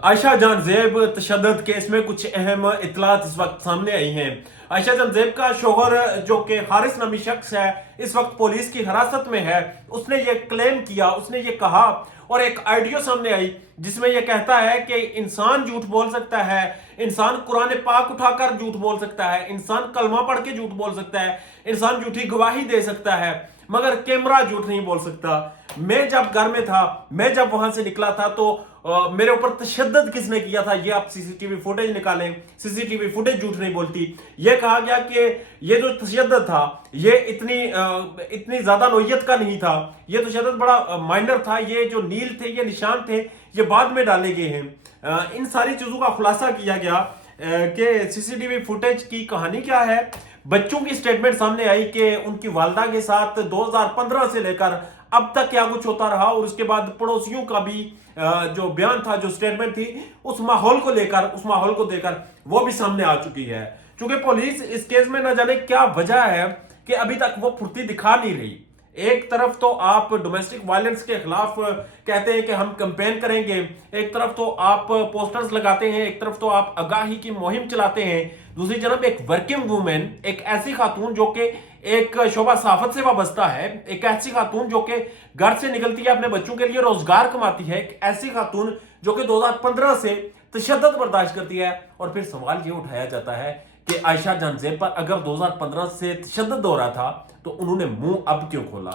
आयशा जान ज़ेब तशद्दुद केस में कुछ अहम इत्तलात इस वक्त सामने आई हैं। आयशा जान ज़ेब का शोहर जो कि हारिस नामी शख्स है इस वक्त पुलिस की हिरासत में है। उसने ये क्लेम किया, उसने ये कहा और एक ऑडियो सामने आई जिसमें यह कहता है कि इंसान झूठ बोल सकता है, इंसान कुरान पाक उठाकर झूठ बोल सकता है, इंसान कलमा पढ़ के झूठ बोल सकता है, इंसान झूठी गवाही दे सकता है, मगर कैमरा झूठ नहीं बोल सकता। मैं जब घर में था, मैं जब वहां से निकला था तो मेरे ऊपर तशद्दुद किसने किया था ये आप सीसीटीवी फुटेज निकालें, सीसीटीवी फुटेज झूठ नहीं बोलती। ये कहा गया कि ये जो तशद्दुद था ये इतनी ज्यादा नोयत का नहीं था, ये तशद्दुद बड़ा माइनर था, ये जो नील थे, ये निशान थे, ये बाद में डाले गए हैं। इन सारी चीजों का खुलासा किया गया कि सीसीटीवी फुटेज की कहानी क्या है। बच्चों की स्टेटमेंट सामने आई कि उनकी वालदा के साथ 2015 से लेकर अब तक क्या कुछ होता रहा, और उसके बाद पड़ोसियों का भी जो बयान था, जो स्टेटमेंट थी, उस माहौल को देकर वो भी सामने आ चुकी है। क्योंकि पुलिस इस केस में न जाने क्या वजह है कि अभी तक वो फुर्ती दिखा नहीं रही। एक तरफ तो आप डोमेस्टिक वायलेंस के खिलाफ कहते हैं कि हम कैंपेन करेंगे, एक तरफ तो आप पोस्टर्स लगाते हैं, एक तरफ तो आप आगाही की मुहिम चलाते हैं, दूसरी तरफ एक वर्किंग वुमेन, एक ऐसी खातून जो कि एक शोबा सहाफत से वाबस्ता है, एक ऐसी खातून जो कि घर से निकलती है, अपने बच्चों के लिए रोजगार कमाती है, एक ऐसी खातून जो कि 2015 से तशद्दुद बर्दाश्त करती है। और फिर सवाल ये उठाया जाता है कि आयशा जान ज़ेब पर अगर 2015 से तशद्दुद हो रहा था तो उन्होंने मुंह अब क्यों खोला,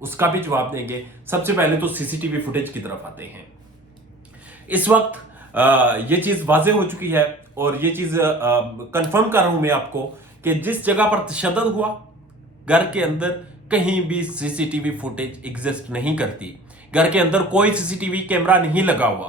उसका भी जवाब देंगे। सबसे पहले तो सीसीटीवी फुटेज की तरफ आते हैं। इस वक्त ये चीज वाजे हो चुकी है और ये चीज कंफर्म कर रहा हूं मैं आपको कि जिस जगह पर तशद्दुद हुआ घर के अंदर कहीं भी सीसीटीवी फुटेज एग्जिस्ट नहीं करती, घर के अंदर कोई सीसीटीवी कैमरा नहीं लगा हुआ।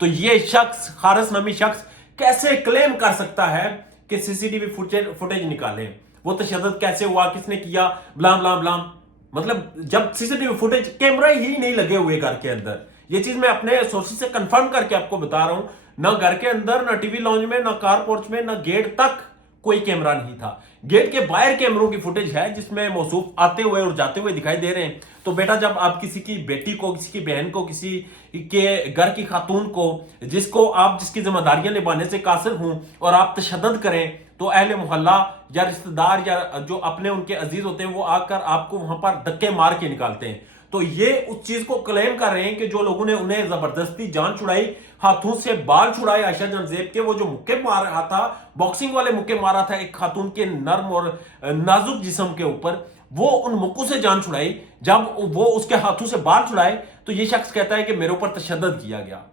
तो ये शख्स, हारिस नामी शख्स, कैसे क्लेम कर सकता है कि सीसीटीवी फुटेज निकाले, वो तशद्दुद कैसे हुआ, किसने किया, ब्लाम ब्लाम ब्लाम। मतलब जब सीसीटीवी फुटेज, कैमरा ही नहीं लगे हुए घर के अंदर। ये चीज मैं अपने सोर्सेज से कंफर्म करके आपको बता रहा हूं, ना घर के अंदर, ना टीवी लॉन्ज में, ना कार पोर्च में, ना गेट तक कोई कैमरा नहीं था। गेट के बाहर कैमरों की फुटेज है जिसमें मौसूफ आते हुए और जाते हुए दिखाई दे रहे हैं। तो बेटा, जब आप किसी की बेटी को, किसी की बहन को, किसी के घर की खातून को, जिसकी जिम्मेदारियां निभाने से कासिर हूं, और आप तशद्दुद करें, तो अहले मोहल्ला या रिश्तेदार या जो अपने उनके अजीज होते हैं वो आकर आपको वहां पर धक्के मार के निकालते हैं। तो ये उस चीज को क्लेम कर रहे हैं कि जो लोगों ने उन्हें जबरदस्ती जान छुड़ाई, हाथों से बाल छुड़ाए आयशा जान ज़ेब के, वो जो मुक्के मार रहा था, बॉक्सिंग वाले मुक्के मारा था एक खातून के नर्म और नाजुक जिस्म के ऊपर, वो उन मुक्कों से जान छुड़ाई। जब वो उसके हाथों से बाल छुड़ाए तो ये शख्स कहता है कि मेरे ऊपर तशद्दुद किया गया।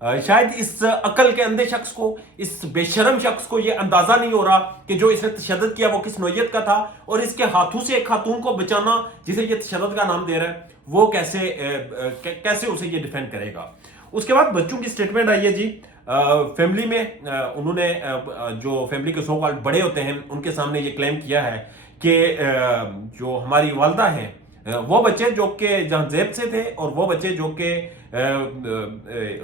शायद इस अकल के अंधे शख्स को, इस बेशरम शख्स को यह अंदाजा नहीं हो रहा कि जो इसने तशद्दुद किया वो किस नौयत का था, और इसके हाथों से एक खातून को बचाना जिसे ये तशद्दुद का नाम दे रहा है, वो कैसे उसे ये डिफेंड करेगा। उसके बाद बच्चों की स्टेटमेंट आई है जी। फैमिली में उन्होंने जो फैमिली के सो कॉल्ड बड़े होते हैं उनके सामने ये क्लेम किया है कि जो हमारी वालदा हैं, वो बच्चे जो कि जान ज़ेब से थे और वो बच्चे जो कि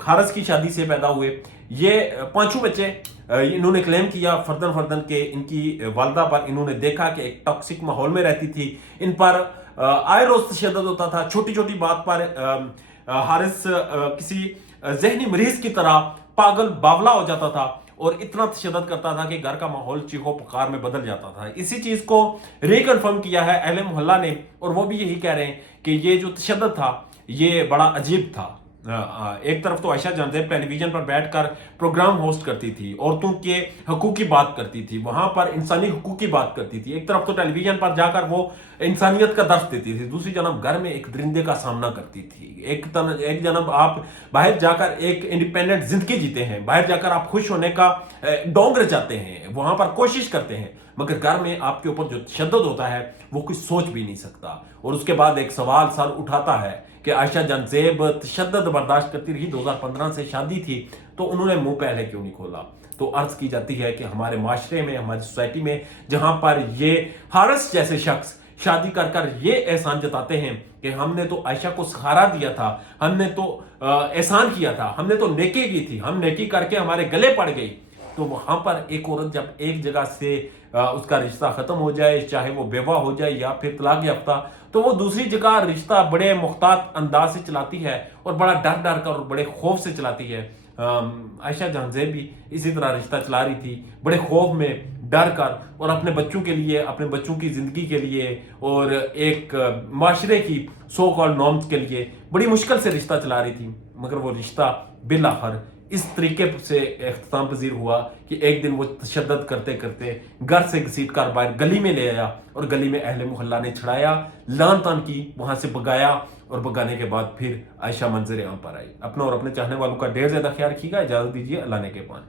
हारिस की शादी से पैदा हुए, ये पांचों बच्चे इन्होंने क्लेम किया फर्दन फर्दन के इनकी वालदा पर इन्होंने देखा कि एक टॉक्सिक माहौल में रहती थी, इन पर आए रोज तशद्दुद होता था, छोटी छोटी बात पर हारिस किसी जहनी मरीज की तरह पागल बावला हो जाता था और इतना तशद्दुद करता था कि घर का माहौल चीखो पुकार में बदल जाता था। इसी चीज को रिकन्फर्म किया है अहले मोहल्ला ने, और वो भी यही कह रहे हैं कि ये जो तशद्दुद था ये बड़ा अजीब था। एक तरफ तो आयशा जान ज़ेब टेलीविजन पर बैठकर प्रोग्राम होस्ट करती थी, औरतों के हकूक की बात करती थी, वहां पर इंसानी हकूक की बात करती थी। एक तरफ तो टेलीविजन पर जाकर वो इंसानियत का दर्स देती थी, दूसरी जन्म घर में एक दरिंदे का सामना करती थी। एक जन्म आप बाहर जाकर एक इंडिपेंडेंट जिंदगी जीते हैं, बाहर जाकर आप खुश होने का डोंग रचाते हैं, वहां पर कोशिश करते हैं, मगर घर में आपके ऊपर जो तशद्दुद होता है वो कोई सोच भी नहीं सकता। और उसके बाद एक सवाल सर उठाता है कि आयशा जान ज़ेब तशद्दुद बर्दाश्त करती रही, 2015 से शादी थी, तो उन्होंने मुंह पहले क्यों नहीं खोला। तो अर्ज की जाती है कि हमारे माशरे में, हमारी सोसाइटी में, जहां पर ये हारिस जैसे शख्स शादी कर कर ये एहसान जताते हैं कि हमने तो आयशा को सहारा दिया था, हमने तो एहसान किया था, हमने तो नेकी की थी, हम नेकी करके हमारे गले पड़ गई, तो वहां पर एक औरत जब एक जगह से उसका रिश्ता खत्म हो जाए, चाहे वो बेवा हो जाए या फिर तलाक याफ्ता, तो वो दूसरी जगह रिश्ता बड़े मुख्तात अंदाज से चलाती है और बड़ा डर डर कर और बड़े खौफ से चलाती है। عائشہ جہاں زیب بھی اسی طرح رشتہ چلا رہی تھی، بڑے خوف میں ڈر کر، اور اپنے بچوں کے لیے، اپنے بچوں کی زندگی کے لیے اور ایک معاشرے کی سو کال نارمز کے لیے بڑی مشکل سے رشتہ چلا رہی تھی، مگر وہ رشتہ بالآخر اس طریقے سے اختتام پذیر ہوا کہ ایک دن وہ تشدد کرتے کرتے گھر سے گھسیٹ کر باہر گلی میں لے آیا، اور گلی میں اہل محلہ نے چھڑایا، لان تان کی، وہاں سے بگایا، اور بگانے کے بعد پھر عائشہ منظر عام پر آئی۔ اپنا اور اپنے چاہنے والوں کا ڈھیر زیادہ خیال رکھیے گا، اجازت دیجیے، اللہ نے کے پان۔